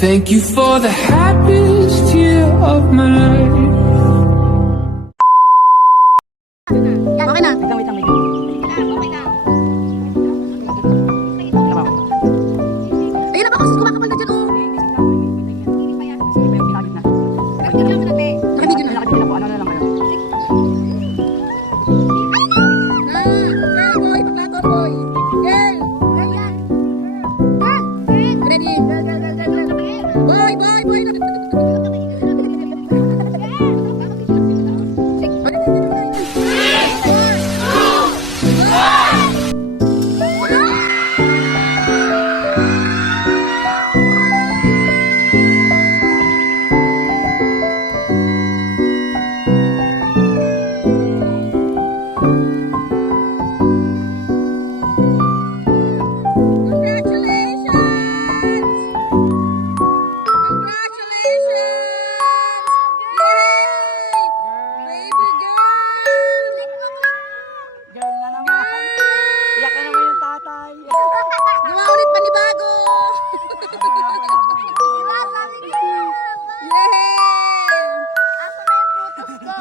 Thank you for the happiest year of my life. Okay na. Wait lang. Ayun na ba kasi kumakapal na dyan, oh. Nakabigyan na. Nakabigyan na po. Ano na lang kayo? Boy, pagbato, boy. Girl. Ready? Boy. Girl na naman. Iyak na naman yung tatay. Gawa ulit panibago! Yay! Asa na yung prutos ko?